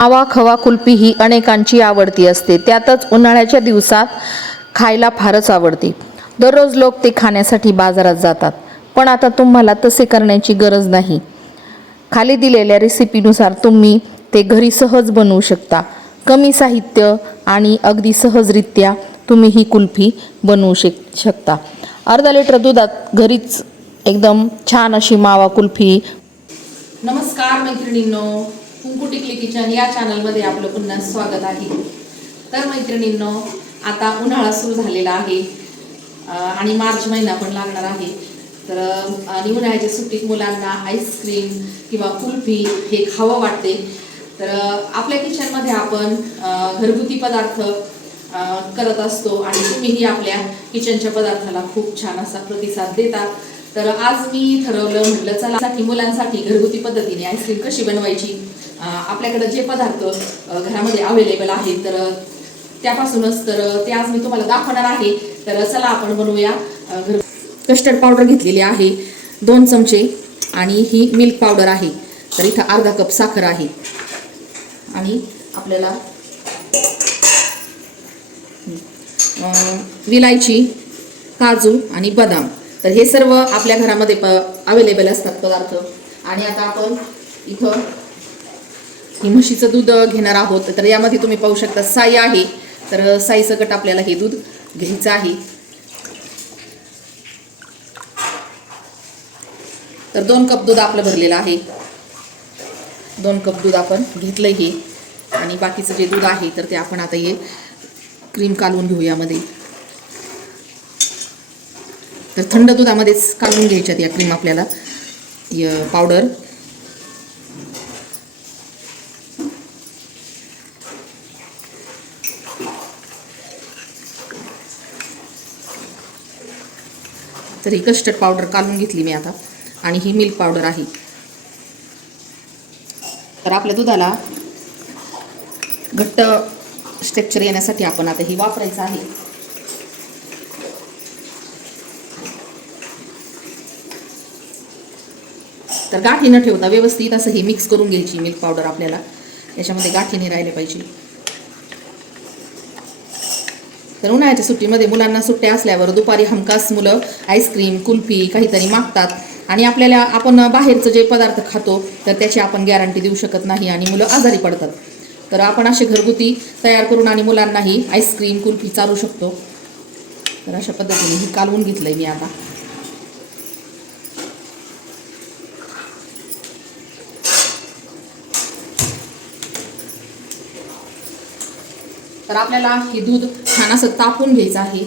मावा खवा कुल्फी ही अनेकांची आवडती असते. त्यातच उन्हाळ्याच्या दिवसात खायला फारच आवडते. दररोज लोक ते खाण्यासाठी बाजारात जातात. पण आता तुम्हाला तसे करण्याची गरज नाही. खाली दिलेल्या रेसिपीनुसार तुम्ही ते घरी सहज बनवू शकता. कमी साहित्य आणि अगदी सहजरित्या तुम्ही ही कुल्फी बनवू शक शकता. अर्धा लिटर दुधात घरीच एकदम छान अशी मावा कुल्फी. नमस्कार मैत्रिणींनो. कुंकू टिकली किचन या चॅनलमध्ये आपलं पुन्हा स्वागत आहे. तर मैत्रिणींनो आता उन्हाळा सुरू झालेला आहे आणि मार्च महिना पण लागणार आहे. तर आणि उन्हाळ्याच्या सुट्टीत मुलांना आईस्क्रीम किंवा कुल्फी हे खावं वाटते. तर आपल्या किचनमध्ये आपण घरगुती पदार्थ करत असतो आणि तुम्हीही आपल्या किचनच्या पदार्थाला खूप छान असा प्रतिसाद देता. तर आज मी ठरवलं म्हटलं चला मुलांसाठी घरगुती पद्धतीने आईस्क्रीम कशी बनवायची? आपल्याकडं जे पदार्थ घरामध्ये अवेलेबल आहेत तर त्यापासूनच तर ते आज मी तुम्हाला दाखवणार आहे. तर चला आपण बनवूया. घर कस्टर्ड पावडर घेतलेली आहे दोन चमचे आणि ही मिल्क पावडर आहे. तर इथं अर्धा कप साखर आहे. आणि आपल्याला विलायची काजू आणि बदाम. तर हे सर्व आपल्या घरामध्ये प अवेलेबल असतात पदार्थ. आणि आता आपण इथं म्हशीचं दूध घेणार आहोत. तर यामध्ये तुम्ही पाहू शकता साई आहे. तर साई सकट आपल्याला हे दूध घ्यायचं आहे. तर दोन कप दूध आपलं भरलेलं आहे. दोन कप दूध आपण घेतलं हे. आणि बाकीचं जे दूध आहे तर ते आपण आता हे क्रीम कालवून घेऊ यामध्ये. तर थंड दुधामध्येच काढून घ्यायच्यात या क्रीम आपल्याला. पावडर. तर ही कस्टर्ड पावडर काढून घेतली मी आता. आणि ही मिल्क पावडर आहे. तर आपल्या दुधाला घट्ट स्ट्रक्चर येण्यासाठी आपण आता ही वापरायचं आहे. तर गाठी न ठेवता व्यवस्थित असं हे मिक्स करून घ्यायची मिल्क पावडर आपल्याला. याच्यामध्ये गाठी नाही राहिले पाहिजे. तर उन्हाळ्याच्या सुट्टीमध्ये मुलांना सुट्ट्या असल्यावर दुपारी हमखास मुलं आईस्क्रीम कुल्फी काहीतरी मागतात. आणि आपल्याला आपण बाहेरचं जे पदार्थ खातो तर त्याची आपण गॅरंटी देऊ शकत नाही आणि मुलं आजारी पडतात. तर आपण असे घरगुती तयार करून आणि मुलांनाही आईस्क्रीम कुल्फी चालू शकतो. तर अशा पद्धतीने ही कालवून घेतलं आहे मी आता. तर आपल्याला हे दूध छान असं तापून घ्यायचं आहे.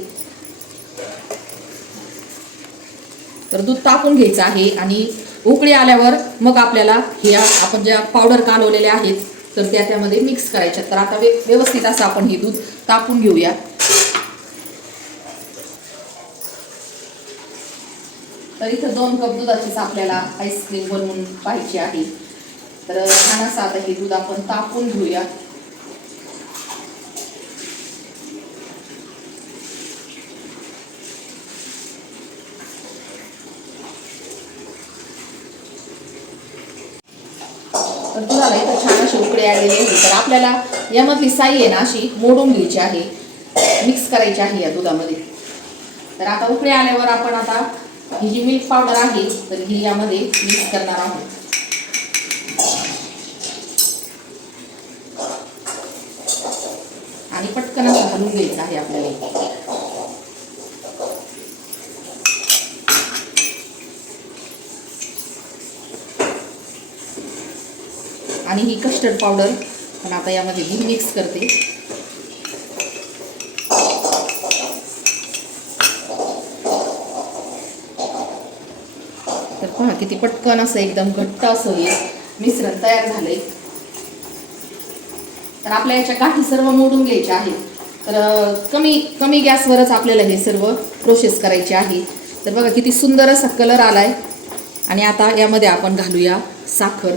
तर दूध तापून घ्यायचं आहे आणि उकळी आल्यावर मग आपल्याला हे आपण ज्या पावडर कालवलेल्या आहेत तर त्या त्यामध्ये मिक्स करायच्या. तर आता व्यवस्थित असं आपण हे दूध तापून घेऊया. तर इथं दोन कप दुधाचीच आपल्याला आईस्क्रीम बनवून पाहिजे आहे. तर छान असं आता हे दूध आपण तापून घेऊया तर दुधाला इथं छान आलेली आहे. तर आपल्याला यामधली साई आहे ना अशी मोडून घ्यायची आहे. मिक्स करायची आहे या दुधामध्ये. तर आता उकळी आल्यावर आपण आता ही जी मिल्क पावडर आहे तर ही यामध्ये मिक्स करणार आहोत. आणि पटकन असं घालून घ्यायचं आहे आपल्याला. आणि ही कस्टर्ड पावडर पण आता यामध्ये मी मिक्स करते. तर पहा किती पटकन असं एकदम घट्ट असं हे मिश्रण तयार झालंय. तर आपल्या याच्या गाठी सर्व मोडून घ्यायच्या आहेत. तर कमी कमी गॅसवरच आपल्याला हे सर्व प्रोसेस करायची आहे. तर बघा किती सुंदर असा कलर आलाय. आणि आता यामध्ये आपण घालूया साखर.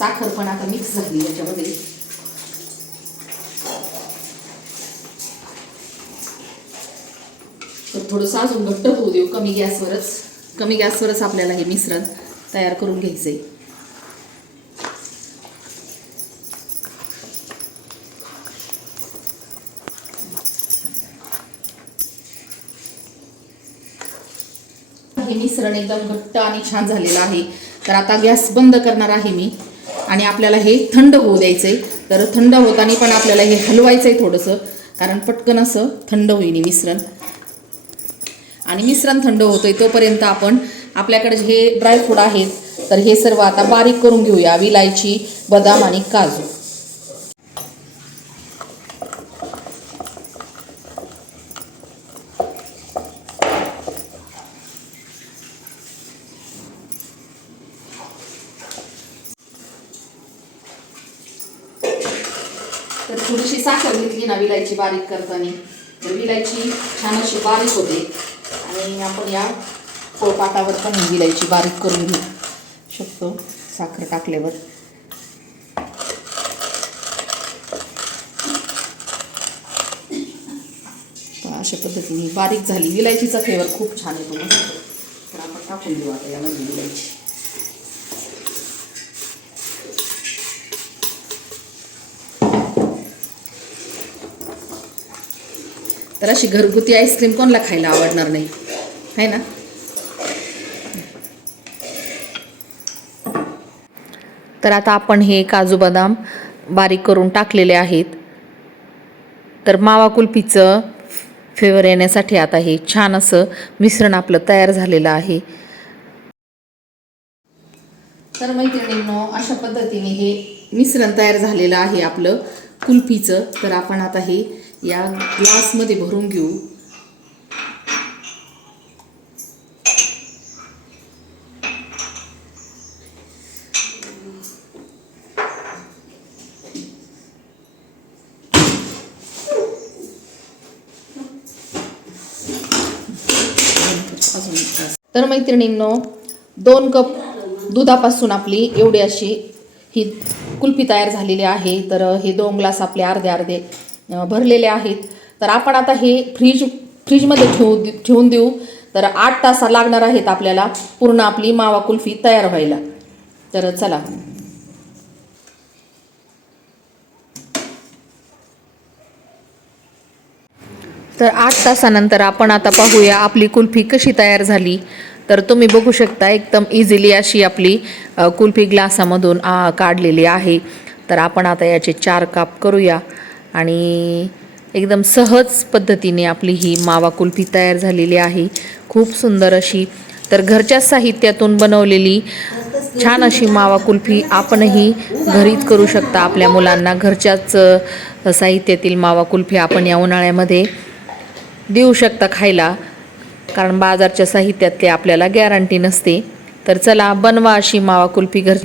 साखर पण आता मिक्स झाली याच्यामध्ये. तर थोडंसं अजून घट्ट होऊ देऊ कमी गॅसवरच. कमी गॅसवरच आपल्याला हे मिश्रण तयार करून घ्यायचं आहे हे मिश्रण एकदम घट्ट आणि छान झालेलं आहे. तर आता गॅस बंद करणार आहे मी. आणि आपल्याला हे थंड होऊ द्यायचं आहे तर थंड होताना पण आपल्याला हे हलवायचं आहे थोडंसं. कारण पटकन असं थंड होईल मिश्रण. आणि मिश्रण थंड होतंय तोपर्यंत आपण आपल्याकडे जे ड्रायफ्रूट आहेत तर हे सर्व आता बारीक करून घेऊया. विलायची बदाम आणि काजू. तर थोडीशी साखर घेतली ना विलायची बारीक करताना. तर विलायची छान अशी बारीक होते. आणि आपण या पोळपाटावर पण विलायची बारीक करून घेऊ शकतो साखर टाकल्यावर. तर अशा पद्धतीने बारीक झाली. विलायचीचा फ्लेवर खूप छान येतो. तर आपण टाकून देऊ आता यामध्ये विलायची. तर अशी घरगुती आईस्क्रीम कोणाला खायला आवडणार नाही. आहे ना? तर आता आपण हे काजू बदाम बारीक करून टाकलेले आहेत. तर मावा कुल्फीचं फ्लेवर येण्यासाठी आता हे छान असं मिश्रण आपलं तयार झालेलं आहे. तर मैत्रिणींनो अशा पद्धतीने हे मिश्रण तयार झालेलं आहे आपलं कुल्फीचं. तर आपण आता हे या ग्लासमध्ये भरून घेऊ. तर मैत्रिणींनो दोन कप दुधापासून आपली एवढी अशी ही कुल्फी तयार झालेली आहे. तर हे दोन ग्लास आपले अर्धे अर्धे भरलेले आहेत. तर आपण आता हे फ्रीज फ्रीजमध्ये ठेवू ठेवून देऊ. तर आठ तास लागणार आहेत आपल्याला पूर्ण आपली मावा कुल्फी तयार व्हायला. तर चला. तर आठ तासानंतर आपण आता पाहूया आपली कुल्फी कशी तयार झाली. तर तुम्ही बघू शकता एकदम इझिली अशी आपली कुल्फी ग्लासामधून आ, काढलेली आहे. तर आपण आता याचे चार काप करूया. आणि एकदम सहज पद्धतीने आपली ही मावा कुल्फी तयार झालेली आहे. खूप सुंदर अशी तर घरच्या साहित्यातून बनवलेली छान अशी मावा कुल्फी आपणही घरीच करू शकता. आपल्या मुलांना घरच्याच साहित्यातील मावा कुल्फी आपण या उन्हाळ्यामध्ये देऊ शकता खायला. कारण बाजारच्या साहित्यातले आपल्याला गॅरंटी नसते. तर चला बनवा अशी मावा कुल्फी घर